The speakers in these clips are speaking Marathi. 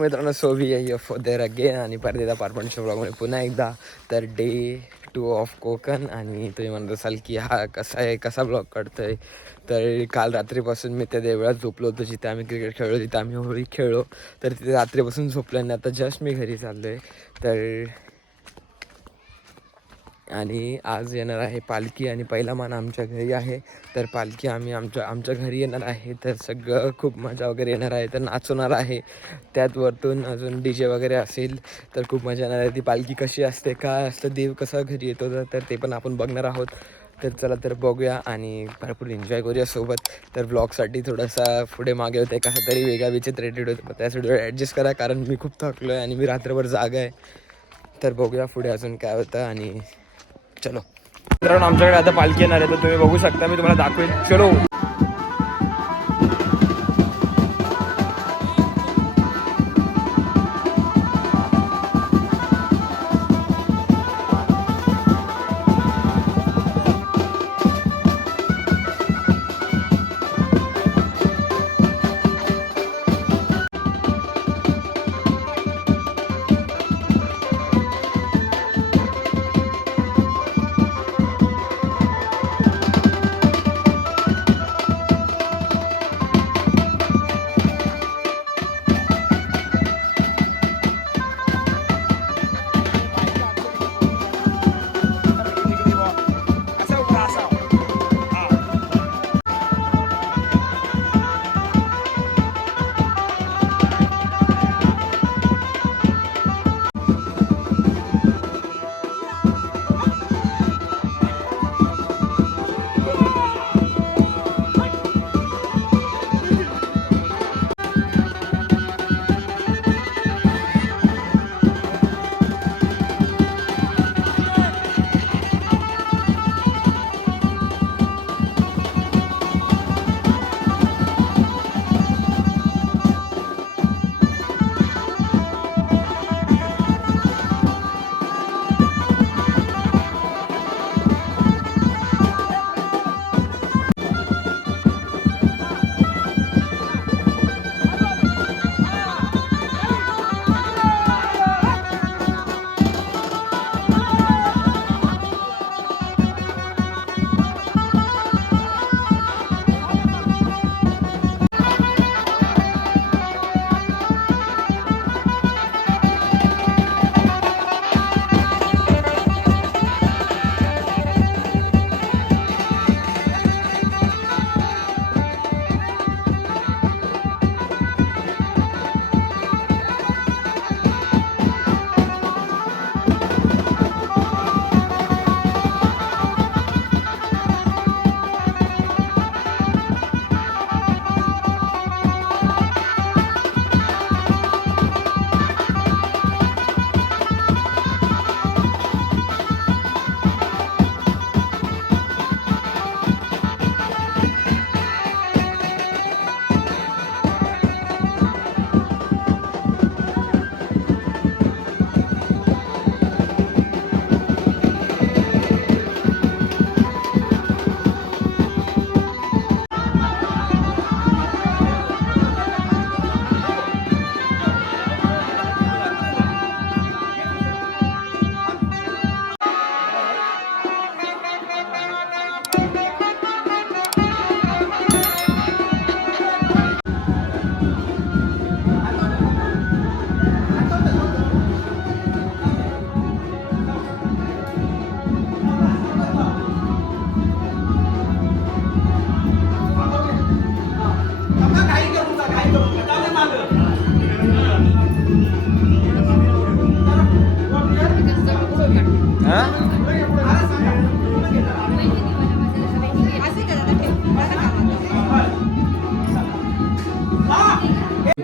मित्रांनो, so we are for there again आणि परदेदा पार्टनरशिप ब्लॉगमध्ये पुन्हा एकदा. तर डे 2 ऑफ कोकण. आणि तुम्ही म्हणत असाल की हा कसा आहे, कसा ब्लॉग काढतोय. तर काल रात्रीपासून मी त्या देवळात झोपलो होतो जिथे आम्ही क्रिकेट खेळलो, जिथे आम्ही होळी खेळलो. तर तिथे रात्रीपासून झोपलो आणि आता जस्ट मी घरी चाललो आहे. तर आणि आज येणार आहे पालखी आणि पहिला मान आमच्या घरी आहे. तर पालखी आम्ही आमच्या घरी येणार आहे. तर सगळं खूप मजा वगैरे येणार आहे. तर नाचवणार आहे. त्यात वरतून अजून DJ वगैरे असेल तर खूप मजा येणार आहे. ती पालखी कशी असते, काय असतं, देव कसा घरी येतो तर ते पण आपण बघणार आहोत. तर चला तर बघूया आणि भरपूर एन्जॉय करूया सोबत. तर ब्लॉगसाठी थोडासा पुढे मागे होते, कसा तरी वेगळा विचित्र एडिट होतं. त्यासाठी ॲडजस्ट करा कारण मी खूप थकलो आहे आणि मी रात्रभर जागा आहे. तर बघूया पुढे अजून काय होतं आणि चलो. मित्रांनो, आमच्याकडे आता पालखी येणार आहे तर तुम्ही बघू शकता. मी तुम्हाला दाखवेन. चलो.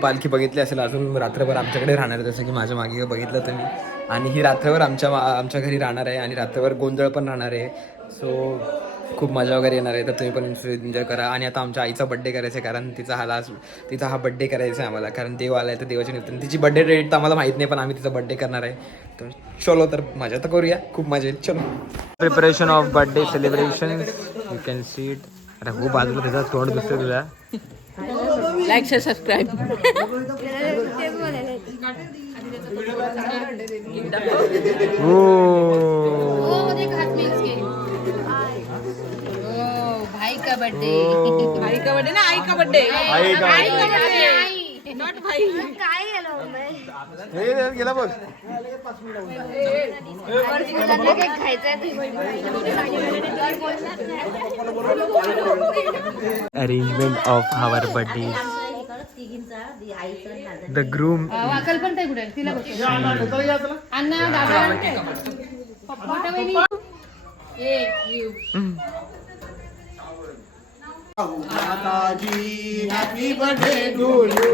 पालखी बघितली असेल, अजून रात्रभर आमच्याकडे राहणार आहे जसं की माझ्या मागे बघितलं तुम्ही. आणि ही रात्रभर आमच्या घरी राहणार आहे आणि रात्रभर गोंधळ पण राहणार आहे. सो खूप मजा वगैरे येणार आहे. तर तुम्ही पण एन्जॉय करा. आणि आता आमच्या आईचा बड्डे करायचा आहे कारण तिचा हा बड्डे करायचा आहे आम्हाला. कारण देव आला आहे तर देवाच्या निमित्ताने तिची बड्डे डेट तर आम्हाला माहीत नाही पण आम्ही तिचा बड्डे करणार आहे. तर चलो, तर मजा तर करूया. खूप मजा येईल. चलो. Preparation of birthday celebration. You can see it. अरे हो, बाजूला त्याचा तोंड दिसतोय तुझा. Like share subscribe. भाई का बर्थडे ना, आई का बर्थडे, आई का बर्थडे, नॉट भाई. काय गेला बघ. Arrangement of our birthday. The groom. Kalpana कुठे तिला अण्णा दादा पप्पा माताजी happy birthday to you.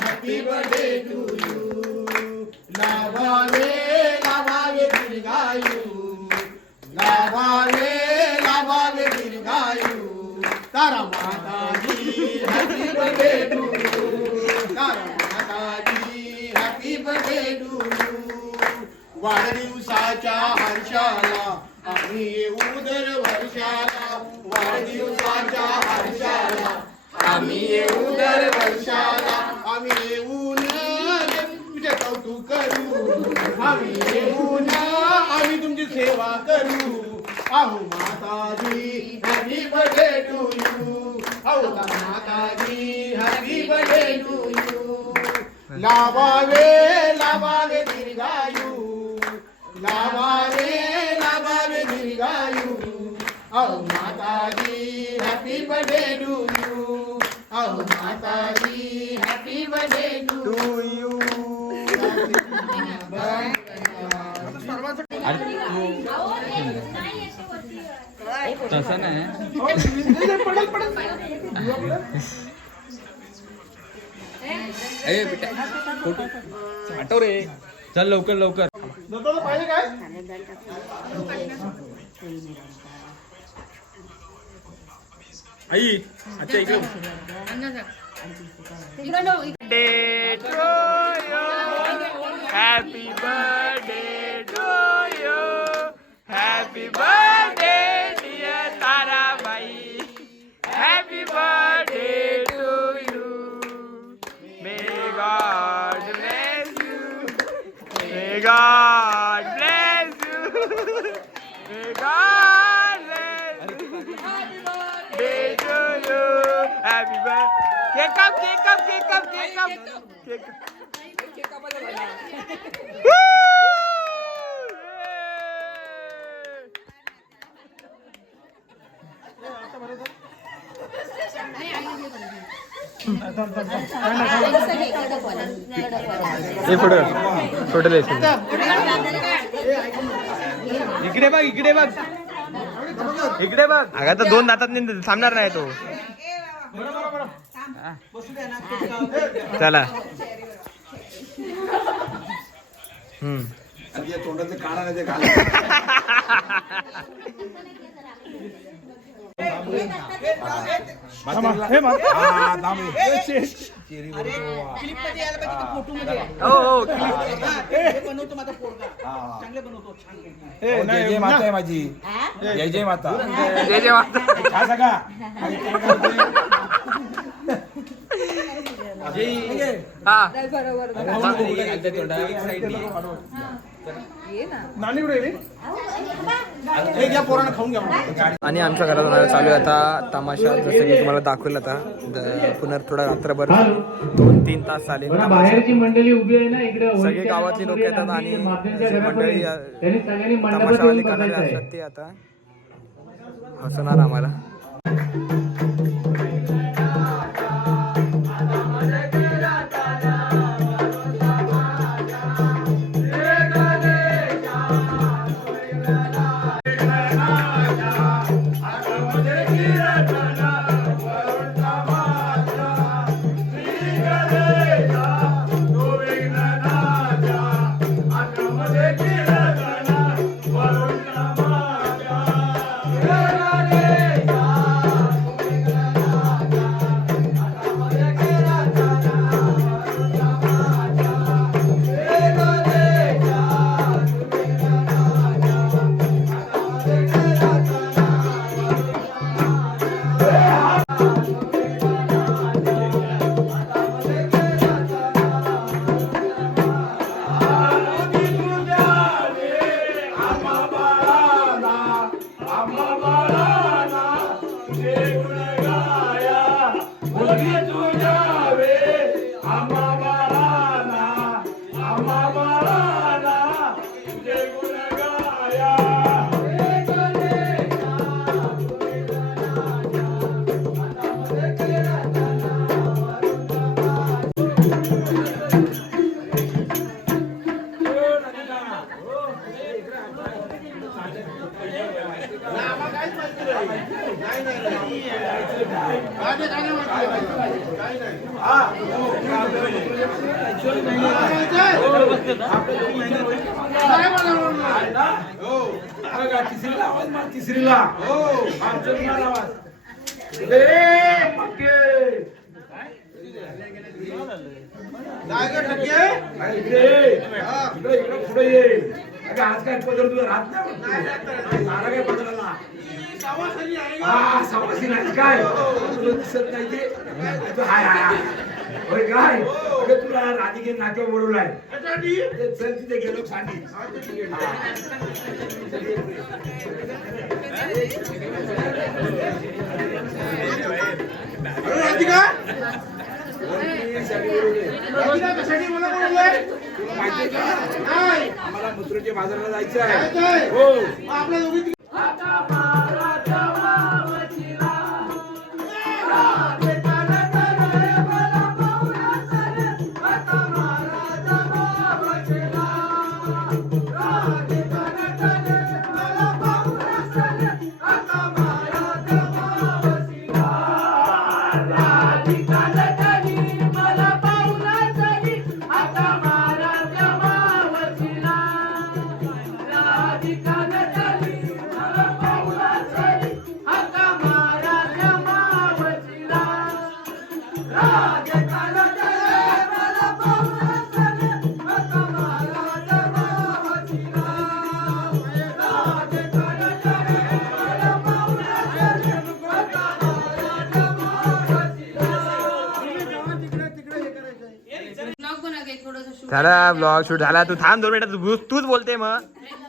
Happy birthday to you. लाभावे लाभावे दीर्घायू. लाभावे लाभावे दीर्घायू. तारा माताजी happy birthday to you. Tara माताजी हॅपी बर्थडे टू यू. वाढदिवसाच्या हर्षाला आम्ही येऊ दर वर्षाला. वाढदिवसाच्या हर्षाला आम्ही येऊ दर वर्षाला. आम्ही येऊन तुझे कौतुक करू. आम्ही येऊन आम्ही तुमची सेवा करू. अहो माताजी हॅपी बर्थडे टू यू. अहो माताजी हॅपी बर्थडे टू यू. लाभावे लाभावे दीर्घायू. लाभावे लाभावे दीर्घायू. अहो माताजी हॅपी बर्थडे टू यू. अहो माताजी हॅपी बर्थडे टू यू. तसं नाही. आठव रे. चल लवकर लवकर. पाहिजे काय आई अच्छा इकडे. Happy birthday to you. Happy birthday dear Tarabai. Happy birthday to you. May God bless you. May God bless you. May God bless day to you. Happy birthday. Cake up cake up cake up cake up cake up. इकडे बघ इकडे बघ इकडे बघ. अगं तर 2 दातात थांबणार नाही तो. चला. तोंडाचे काढा नाही ते जय माता आहे माझी. जय जय माता. जय जय माता. काय सांगा नानी कुठे पोरांना खाऊन घ्या. आणि आमच्या घरात होणारा चालू आहे आता तमाशा. जसं की तुम्हाला दाखवलं आता पुन्हा थोडा रात्रभर 2-3 तास चालेल. बाहेरची मंडळी उभी आहे ना इकडे. सगळे गावातली लोक येतात आणि जी मंडळी तमाशावाले तमाशावाले करणारे असतात ते आता हसवणार आम्हाला. तिसरीला आवाज मार तिसरीला हो आवाज पुढे ये आज काय पदर तुझा राहत नाही काय पदराला सवासी नाही काय दिसत नाही ते हाय हाय होय काय तुला राधिके नाट्य बोलवलाय चल तिथे गेलो सांगी राधिका कशासाठी मला बोलवलंय माहिती का आम्हाला मथुरेच्या बाजाराला जायचं आहे हो आपल्या दोघी झाला ब्लॉग शूट झाला तू थांब 2 मिनिटं तूच बोलते मग